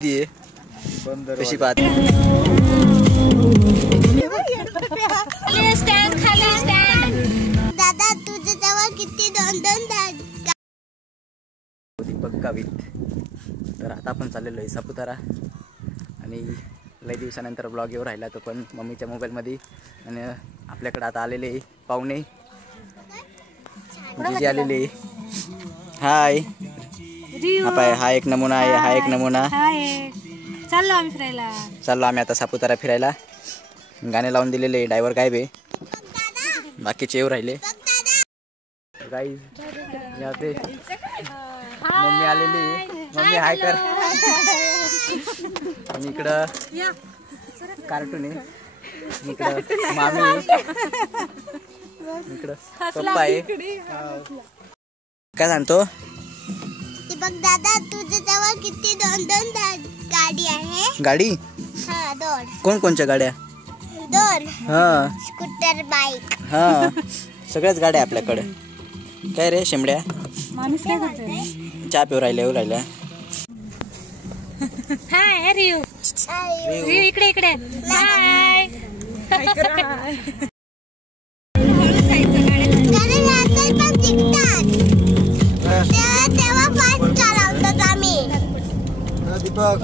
कशी पाहते दादा तुझे तेव्हा किती दोन गावीत. तर आता आपण चाललेलो आहे सापुतारा आणि लई दिवसानंतर ब्लॉग येऊ राहिला तो पण मम्मीच्या मोबाईलमध्ये. आणि आपल्याकडे आता आलेले पाहुणे जी आलेले. हाय हा एक नमुना आहे. हा एक नमुना. चाललो आम्ही फिरायला. चाललो आम्ही आता सापुतारा फिरायला. गाणे लावून दिलेले. ड्रायव्हर गायब आहे. बाकीचे येऊ राहिले. गाईज यहाँ पे मम्मी आलेली. मम्मी हाय कर. आणि इकडं कार्टून आहे. इकडं मामी आहे. इकडं पप्पा आहे. काय सांगतो बघ दादा तुझे तेव्हा किती दोन गाडी आहे. गाडी हा दोन. कोण कोणच्या गाड्या. दोन. हा स्कूटर बाईक. हा सगळ्याच गाड्या आपल्याकडे. काय रे शेंबड्या माणूस काय करतोय. चहा पिऊ राहिल्या येऊ राहिल्या. हाय रियू. रियू इकडे इकडे. हाय तेव्हा पाच चालवतात आम्ही. दीपक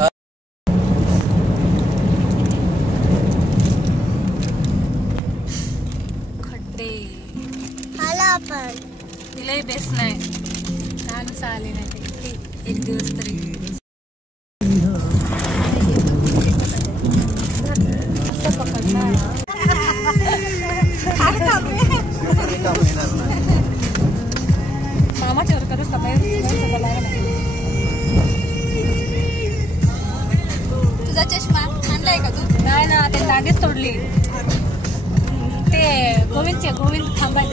खड्डे आला आपण. तिलाही बेस नाही. लहानच आले नाही ते एक दिवस तरी. मामाच्या वर करूच तुझा चष्मा आणलाय का तू. नाही ना ते दांडीच तोडली. ते गोविंद थांबाईत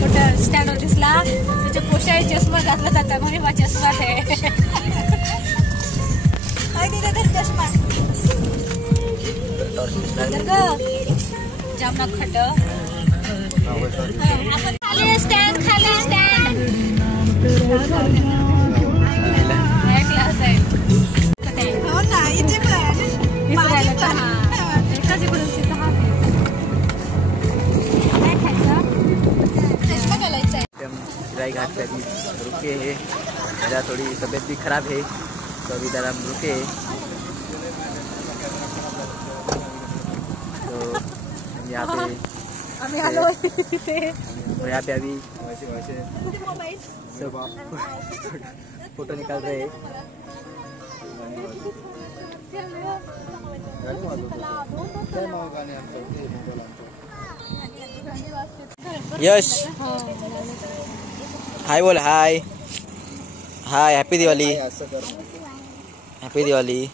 कुठं स्टँडवर दिसला. त्याच्या पोशाही चष्मा घातला जाता म्हणून हा चष्मा आहे. चष्मा जामना खड्ड. खाली स्टँड क्लास आहे. घाट करी रुके है. मेरा थोड़ी तबीयत भी खराब है तो अभी जरा हम रुके. तो यहाँ पे अभी सब फोटो निकाल रहे हैं. यश हाय बोल. Hi hi. Happy Diwali. Happy Diwali.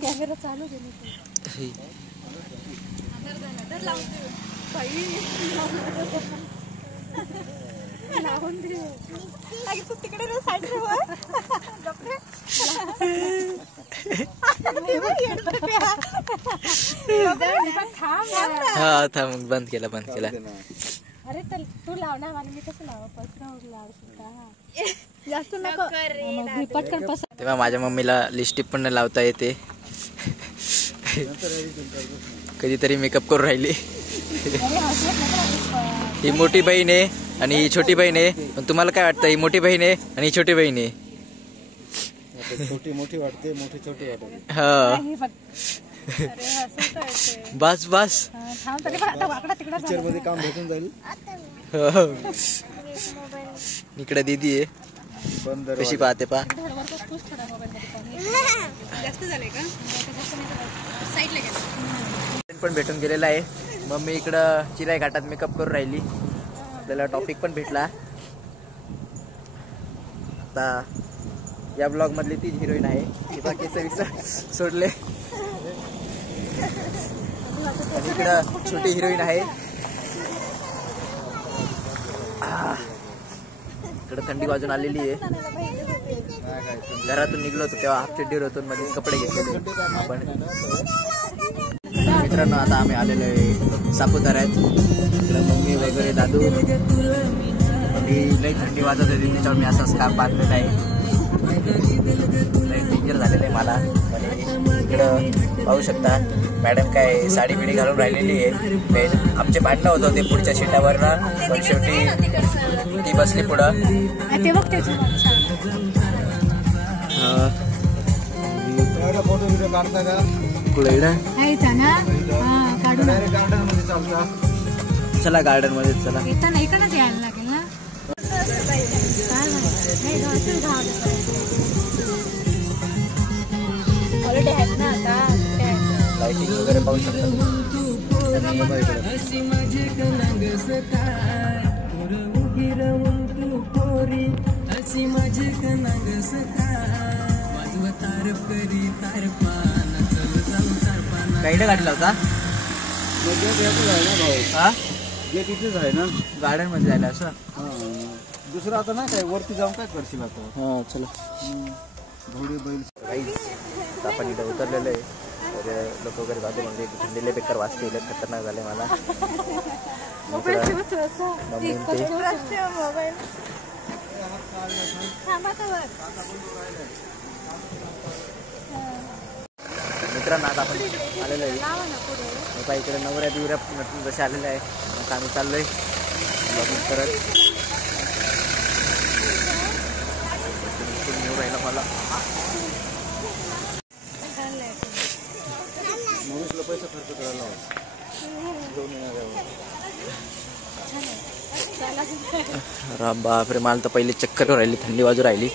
Camera चालू तिकडे हा थांब. बंद केला. अरे तू लाव ना. मला मी कसं लाव. जास्त नको पटकन पस. तेव्हा माझ्या मम्मीला लिपस्टिक पण लावता येते. कधीतरी मेकअप करून राहिली. ही मोठी बहीण आहे आणि ही छोटी बहीण आहे. पण तुम्हाला काय वाटतं. ही मोठी बहीण आहे आणि ही छोटी बहीण आहे. छोटी मोठी वाटते. मोठी छोटी वाटते. हा बस पिक्चर मध्ये काम भेटून जाईल. इकडे दीदी आहे. कशी पाहते पा. पण भेटून गेलेला आहे. मम्मी इकडं चिराई घाटात मेकअप करून राहिली. आपल्याला टॉपिक पण भेटला. आता या ब्लॉग मधली ती हिरोईन आहे. तिचा केस सोडले. इकडं छोटी हिरोईन आहे. इकडं थंडी वाजून आलेली आहे. घरातून निघलो होतो तेव्हा हाफ चड्डीवर होतो. मध्ये कपडे घेतले आपण. मित्रांनो आता आम्ही आलेलो आहे सापुताऱ्यात. मम्मी वगैरे दादू. लई थंडी वाजत होती त्याच्यावर मी असा स्कार्फ बांधलेला आहे. पाहू शकता मॅडम काय साडी बिडी घालून राहिलेली आहे. आमचे भांडणं होत होते पुढच्या सीटावर ना, पण शेवटी ती बसली पुढं. ते बघते फोटो व्हिडिओ काढता का गार्डन मध्ये चालता. चला गार्डन मध्ये चला. येताना इकडंच यायला लागेल ना. हॉलिडे आहेत ना आता. लाइटिंग वगैरे पाहू शकता. गाईडे गाडीला होता हा गेट इथेच आहे ना गार्डन मध्ये जायला असं. दुसरं आता नाही काय वरती जाऊन काय करशील आता. हा चला. घोडे बैल आपण इथं उतरलेलं आहे. तर लोक वगैरे जाते म्हणजे थंडीले बेकार वाजते. खतरनाक झाले मला. मित्रांनो आता आपण आलेलो आहे. आता इकडे नवऱ्या बिवऱ्या जसे आलेले आहे. आता आम्ही चाललोय करत. राहिला मला मनुष्यला पैसा खर्च करायला बापरे. मला तर पहिले चक्कर राहिली, थंडी बाजू राहिली.